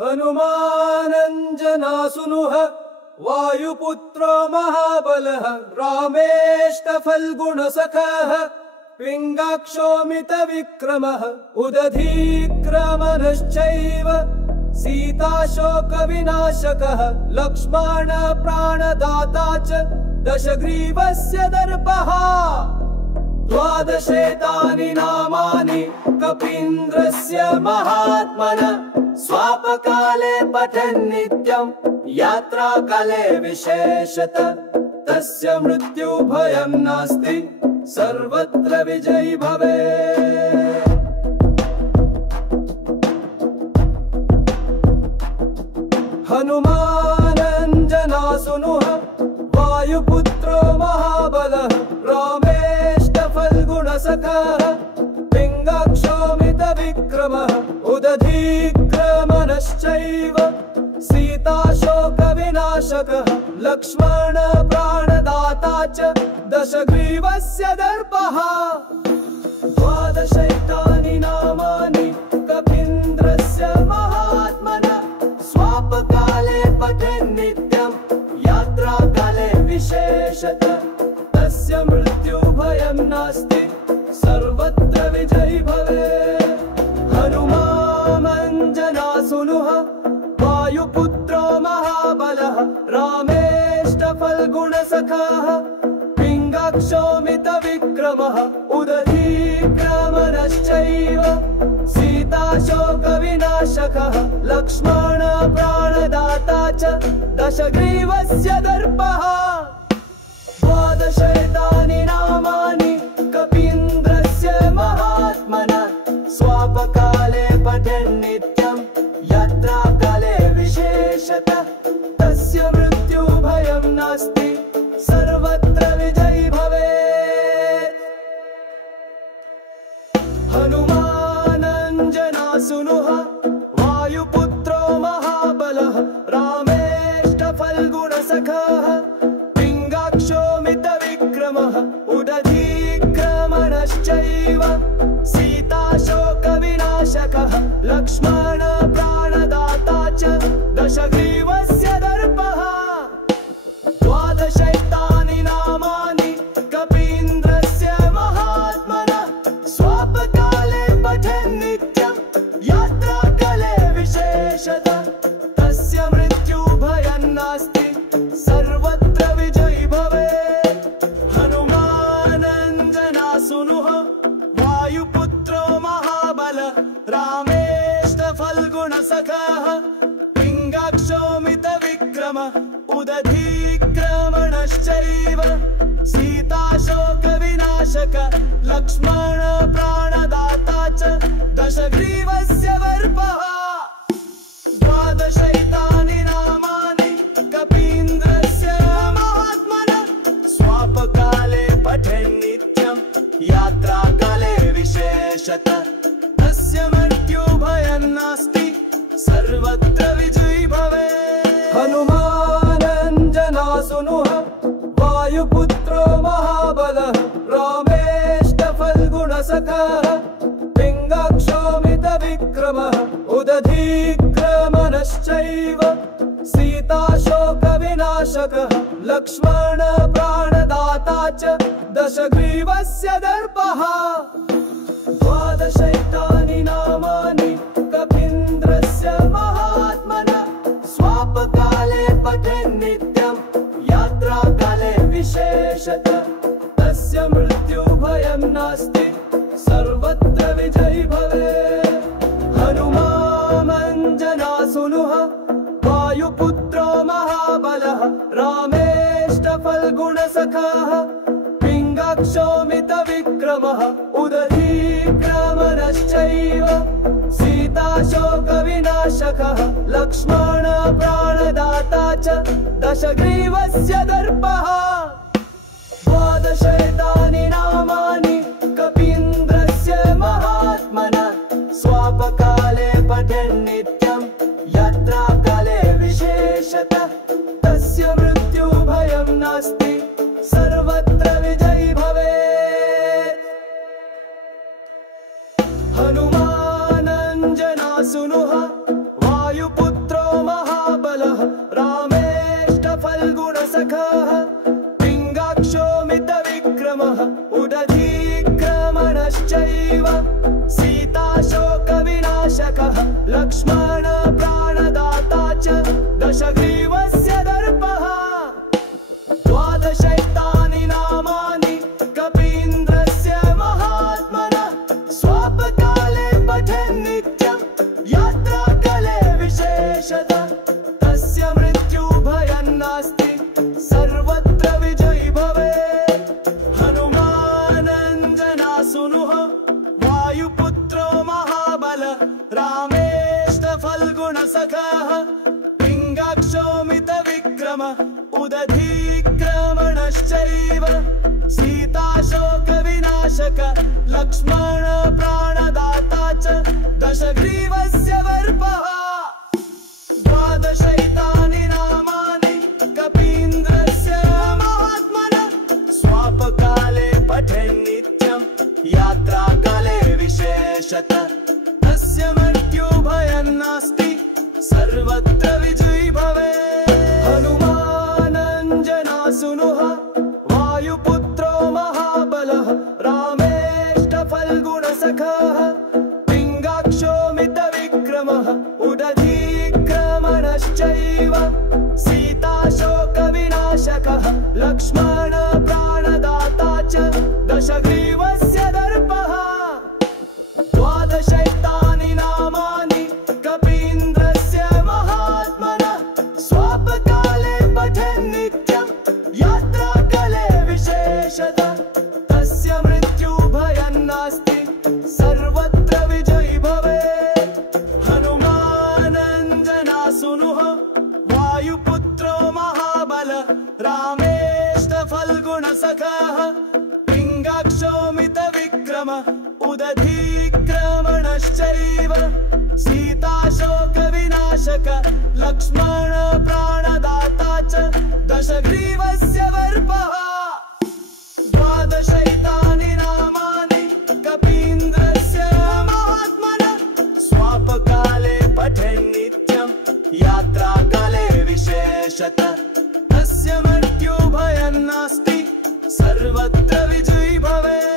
हनुमानञ्जनासुनुः वायुपुत्रो महाबलः रामेष्टफल्गुणसखः पिङ्गाक्षोमितविक्रमः उदधीक्रमनश्चैव सीताशोकविनाशकः लक्ष्मणप्राणदाता च दशग्रीवस्य दर्पः। द्वादशेतानि नामानि कपीन्द्रस्य महात्मनः स्वापकाले पठन् नित्यं यात्राकाले विशेषतः तस्य मृत्युभयं नास्ति सर्वत्र विजयी भवेत्। हनुमानञ्जनासुनुः वायुपुत्रो महाबलः रामेष्टफल्गुणसखः पिङ्गाक्षोमितविक्रमः उदधीक्रमनश्चैव सीताशोकविनाशकः लक्ष्मणप्राणदाता च दशग्रीवस्य दर्पः। द्वादशैतानि नामानि कपीन्द्रस्य महात्मनः स्वापकाले पठन् नित्यं यात्राकाले विशेषतः तस्य मृत्युभयं नास्ति सर्वत्र विजयी भवेत्। हनुमानञ्जनासुनुः वायुपुत्रो महाबलः रामेष्टफल्गुणसखः पिङ्गाक्षोमितविक्रमः उदधीक्रमनश्चैव सीताशोकविनाशकः लक्ष्मणप्राणदाता च दशग्रीवस्य दर्पः। द्वादशैतानि नामानि कपीन्द्रस्य महात्मनः स्वापकाले पठन् नित्यं यात्राकाले विशेषतः तस्य मृत्युभयं नास्ति सर्वत्र विजयी भवेत्। हनुमानञ्जनासुनुः वायुपुत्रो महाबलः रामेष्टफल्गुणसखः पिङ्गाक्षोमितविक्रमः उदधीक्रमनश्चैव सीताशोकविनाशकः लक्ष्मणप्राणदाता च दशग्रीवस्य दर्पः। द्वादशैतानि नामानि कपीन्द्रस्य महात्मनः स्वापकाले पठन् नित्यं यात्राकाले विशेषतः तस्य मृत्युभयं नास्ति सर्वत्र विजयी भवेत्। हनुमानञ्जनासुनुः वायुपुत्रो महाबलः रामेष्टफल्गुणसखः पिङ्गाक्षोमितविक्रमः उदधीक्रमनश्चैव सीताशोकविनाशकः लक्ष्मणप्राणदाता च दशग्रीवस्य दर्पः। द्वादशैतानि नामानि कपीन्द्रस्य महात्मनः स्वापकाले पठन् नित्यं यात्राकाले विशेषतः तस्य मृत्युभयं नास्ति सर्वत्र विजयी भवेत्। हनुमानञ्जनासुनुः वायुपुत्रो महाबलः रामेष्टफल्गुणसखः पिङ्गाक्षोमितविक्रमः उदधीक्रमनश्चैव सीताशोकविनाशकः लक्ष्मणप्राणदाता च दशग्रीवस्य दर्पः। द्वादशैतानि नामानि कपीन्द्रस्य महात्मनः स्वापकाले पठन् नित्यं यात्राकाले विशेषतः तस्य मृत्युभयं नास्ति सर्वत्र विजयी भवेत्। हनुमानञ्जनासुनुः वायुपुत्रो महाबलः रामेष्टफल्गुणसखः पिङ्गाक्षोमितविक्रमः उदधीक्रमनश्चैव सीताशोकविनाशकः लक्ष्मणप्राणदाता च दशग्रीवस्य दर्पः। द्वादशैतानि नामानि कपीन्द्रस्य महात्मनः स्वापकाले पठन् नित्यं यात्राकाले विशेषतः तस्य मृत्युभयं नास्ति सर्वत्र विजयी भवेत्। हनुमानञ्जनासुनुः वायुपुत्रो दशग्रीवस्य दर्पः द्वादशैतानि नामानि कपीन्द्रस्य महात्मनः स्वापकाले पठन् नित्यं यात्राकाले विशेषतः तस्य मृत्युभयं नास्ति सर्वत्र विजयी भवेत् हनुमानञ्जनासुनुः वायुपुत्रो महाबलः रामेष्टफल्गुणसखः पिङ्गाक्षो मितविक्रमः उदधीक्रमणश्चैव सीताशोकविनाशकः लक्ष्मणप्राणदाता च दशग्रीवस्य वर्पः द्वादशैतानि नामानि कपीन्द्रस्य महात्मनः स्वापकाले पठन् नित्यं यात्राकाले विशेषतः तस्य मृत्युभयं नास्ति सर्वत्र विजयी भवेत् हनुमानञ्जनासुनुः वायुपुत्रो महाबलः रामेष्टफल्गुणसखः पिङ्गाक्षो मितविक्रमः उदधीक्रमणश्चैव सीताशोकविनाशकः लक्ष्मणप्राणदाता च दशग्रीवस्य दर्पः द्वादशैतानि नामानि कपीन्द्रस्य महात्मनः स्वापकाले पठन् नित्यं यात्राकाले विशेषतः तस्य मृत्युभयं नास्ति सर्वत्र विजयी भवेत् हनुमानञ्जनासुनुः वायुपुत्रो महाबलः रामेष्टफल्गुणसखः पिङ्गाक्षो मितविक्रमः उदधीक्रमणश्चैव सीताशोकविनाशकः लक्ष्मणप्राणदाता च दशग्रीवस्य वर्पः द्वादशैतानि नामानि कपीन्द्रस्य महात्मनः स्वापकाले पठन् नित्यं यात्राकाले विशेषतः तस्य मृत्युभयं नास्ति सर्वत्र विजयी भवेत्